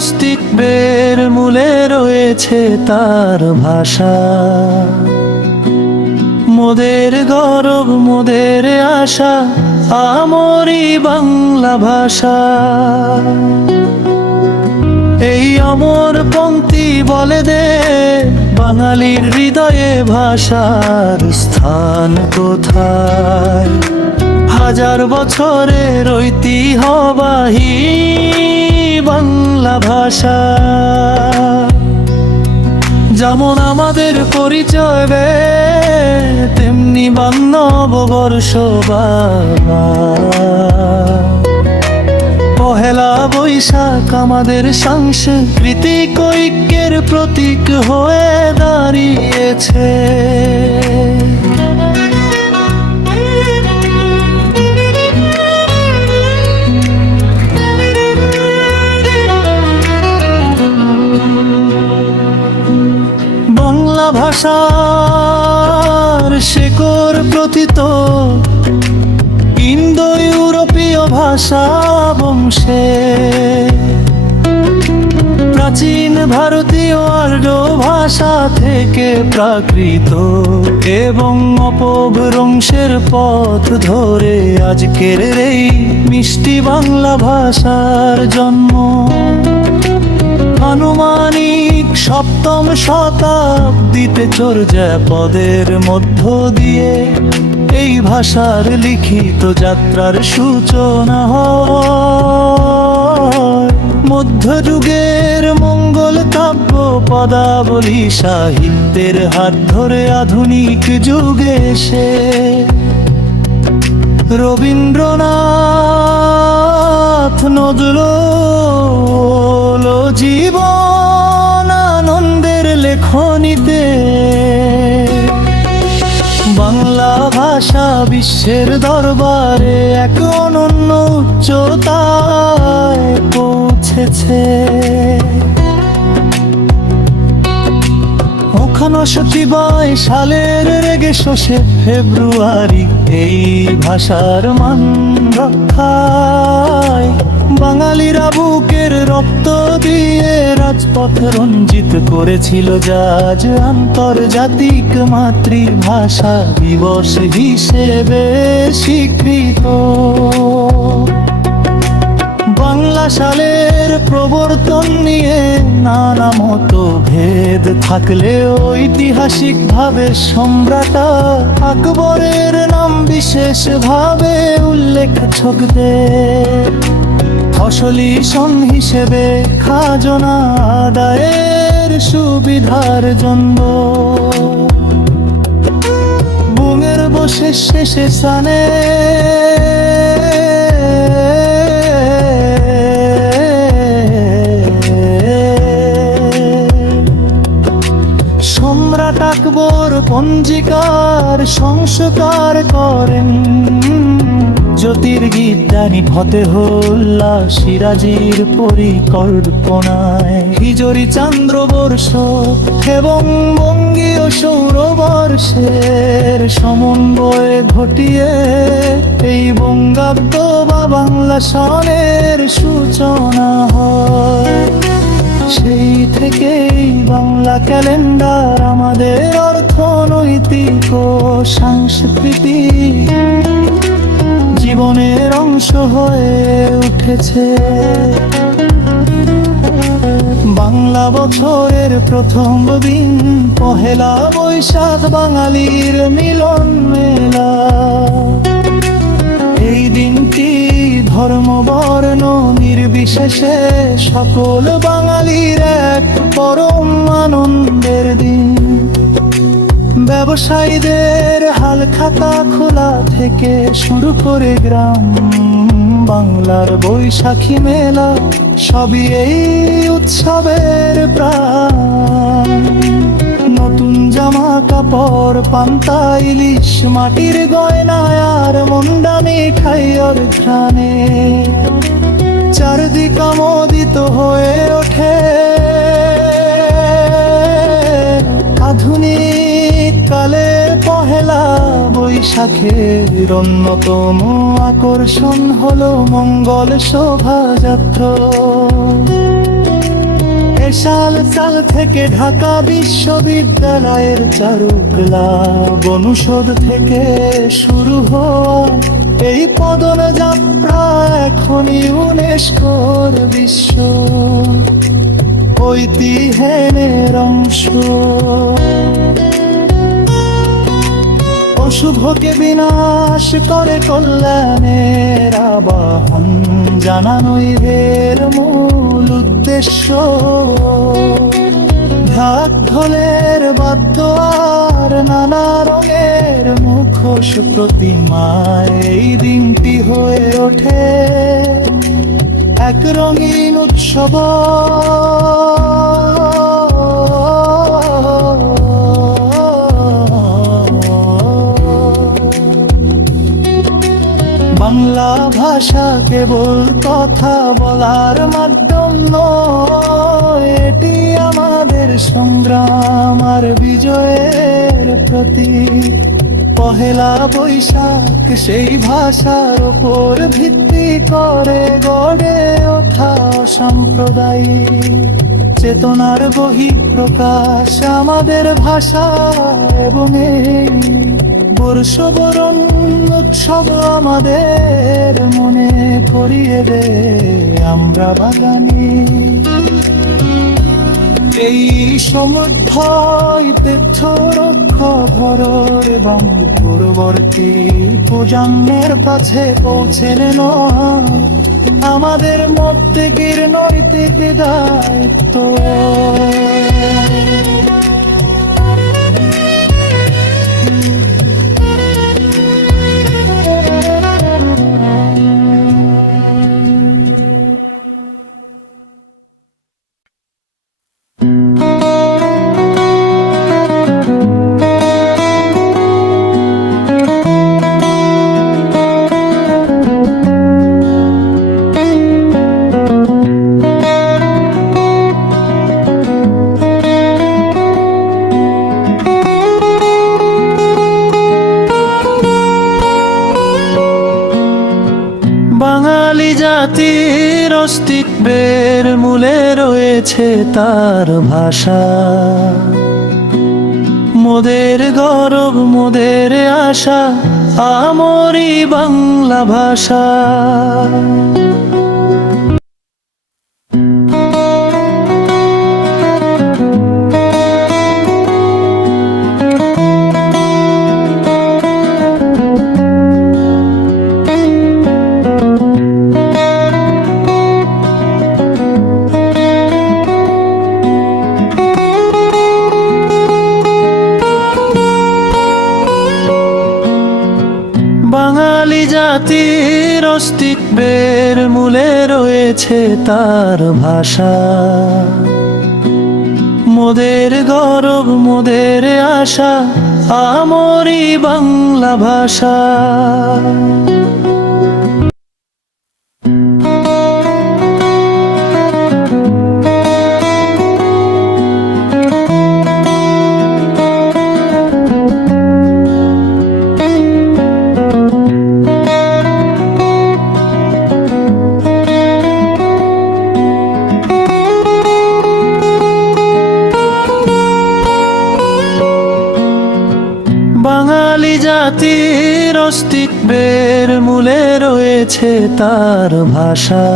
অস্তিত্বের মূলে রয়েছে তার ভাষা। মোদের গৌরব, মোদের আশা, আমরি বাংলা ভাষা। এই অমর পংক্তি বলে দে, বাঙালির হৃদয়ে ভাষার স্থান কোথায়। হাজার বছরের ঐতিহ্যবাহী বাংলা ভাষা, যেমন আমাদের পরিচয় বে, তেমনি নববর্ষ বাবা। পহেলা বৈশাখ আমাদের সাংস্কৃতিক ঐক্যের প্রতীক হয়ে দাঁড়িয়েছে। বাংলা ভাষার শেকড় প্রথিত ইন্দো ইউরোপীয় ভাষা বংশে। প্রাচীন ভারতীয় আর্য ভাষা থেকে প্রাকৃত এবং অপভ্রংশের পথ ধরে আজকের এই মিষ্টি বাংলা ভাষার জন্ম। আনুমানিক সপ্তম শতাব্দীতে চর্যাপদের মধ্য দিয়ে এই ভাষার লিখিত যাত্রার সূচনা হয়। মধ্যযুগের মঙ্গল কাব্য পদাবলী সাহিত্যের হাত ধরে আধুনিক যুগে এসে রবীন্দ্রনাথ, নজরুল জীবনানন্দের লেখনীতে বাংলা ভাষা বিশ্বের দরবারে এক অনন্য উচ্চতায় পৌঁছেছে। 1992 সালের রেগে শোষে ফেব্রুয়ারি এই ভাষার মান রক্ষায় বাঙালিরা বুকের রক্ত দিয়ে রাজপথ রঞ্জিত করেছিল, যা আজ আন্তর্জাতিক মাতৃভাষা দিবস হিসেবে স্বীকৃত। বাংলা সালের প্রবর্তন নিয়ে নানা মতভেদ থাকলেও ঐতিহাসিকভাবে সম্রাট আকবরের নাম বিশেষভাবে উল্লেখ ছকদে। ফসলি সন হিসেবে খাজনা আদায়ের সুবিধার জন্য বুঙের বসে শেষে স্থানে সম্রাট আকবর পঞ্জিকার সংস্কার করেন। জ্যোতির্বিজ্ঞানী ফতেহুল্লাহ সিরাজির পরিকল্পনায় হিজরি চান্দ্রবর্ষ এবং বঙ্গীয় সৌরবর্ষের সমন্বয়ে ঘটিয়ে এই বঙ্গাব্দ বা বাংলা সনের সূচনা হয়। সেই থেকেই বাংলা ক্যালেন্ডার আমাদের অর্থনৈতিক ও সাংস্কৃতিক জীবনের অংশ হয়ে উঠেছে। বাংলা বছরের প্রথম দিন পহেলা বৈশাখ বাঙালির মিলন মেলা। এই দিনটি ধর্ম বর্ণ নির্বিশেষে সকল বাঙালির এক পরম আনন্দের দিন। ব্যবসায়ীদের হালখাতা খোলা থেকে শুরু করে গ্রাম বাংলার বৈশাখী মেলা, সবই এই উৎসবের প্রাণ। নতুন জামা কাপড়, পান্তা ইলিশ, মাটির গয়নায় আর মুন্ডামি খাইয়র ঘ্রাণে চারদিক আমোদিত হয়ে ওঠে। আধুনিক কালে পহেলা বৈশাখের অন্যতম আকর্ষণ হলো মঙ্গল শোভাযাত্রা। সাল থেকে ঢাকা বিশ্ববিদ্যালয়ের চারুকলাব অনুষদ থেকে শুরু হওয়া এই পদযাত্রা এখন ইউনেস্কোর বিশ্ব ঐতিহ্যের অংশ। অশুভকে বিনাশ করে কল্যাণের আবাহন জানানোই এর মূল উদ্দেশ্য। ঢাক ঢোলের বাদ্য আর নানা রঙের মুখোশ প্রতিমায় এই দিনটি হয়ে ওঠে এক রঙিন উৎসব। বাংলা ভাষা কেবল কথা বলার মাধ্যম নয়, এটি আমাদের সংগ্রাম আর বিজয়ের প্রতীক। পহেলা বৈশাখ সেই ভাষার উপর ভিত্তি করে গড়ে ওঠা সাম্প্রদায়িক চেতনার বহিঃপ্রকাশ আমাদের ভাষা এবং এই বর্ষবরণ উৎসব আমাদের মনে করিয়ে দে আমরা বাঙালি। এই সমৃদ্ধ তীর্থরক্ষ ভরর এবং পূর্ববর্তী প্রজন্মের কাছে পৌঁছে নয় আমাদের মধ্যে নৈতিক দায়িত্ব। বাঙালি জাতির অস্তিত্বের মূলে রয়েছে তার ভাষা। মোদের গৌরব মোদের আশা আমরি বাংলা ভাষা। বাঙালি জাতির অস্তিত্বের মূলে রয়েছে তার ভাষা। মোদের গৌরব মোদের আশা আমরি বাংলা ভাষা। বাঙালি জাতির অস্তিত্বের মূলে রয়েছে তার ভাষা।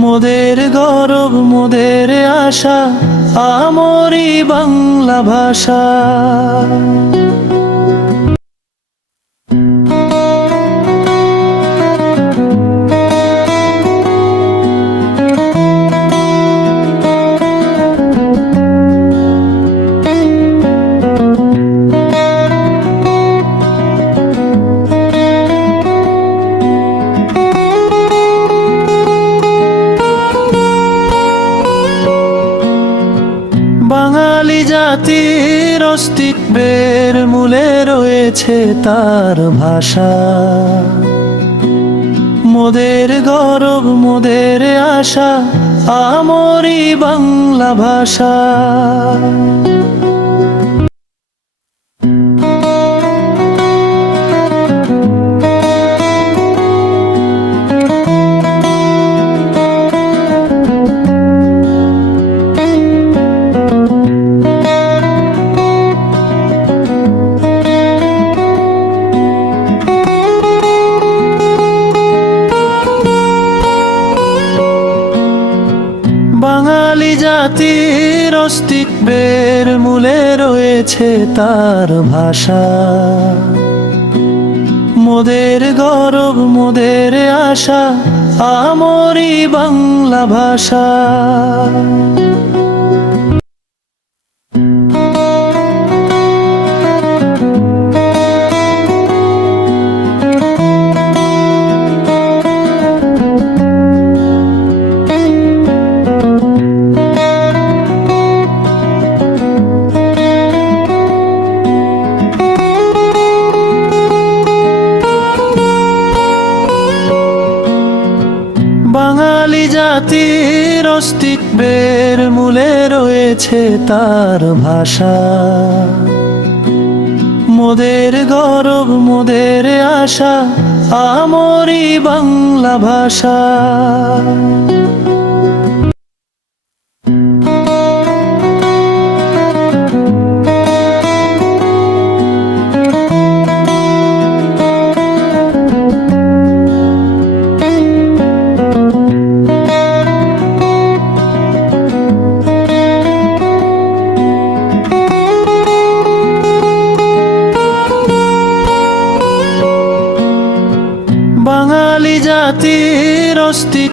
মোদের গৌরব মোদের আশা আমরি বাংলা ভাষা। বাঙালি জাতির অস্তিত্বের মূলে রয়েছে তার ভাষা। মোদের গৌরব মোদের আশা আমরি বাংলা ভাষা। জাতির অস্তিত্বের মূলে রয়েছে তার ভাষা। মোদের গৌরব মোদের আশা আমরি বাংলা ভাষা। বাঙালি জাতির অস্তিত্বের মূলে রয়েছে তার ভাষা। মোদের গৌরব মোদের আশা আমরি বাংলা ভাষা। বাঙালি জাতির অস্তিত্ব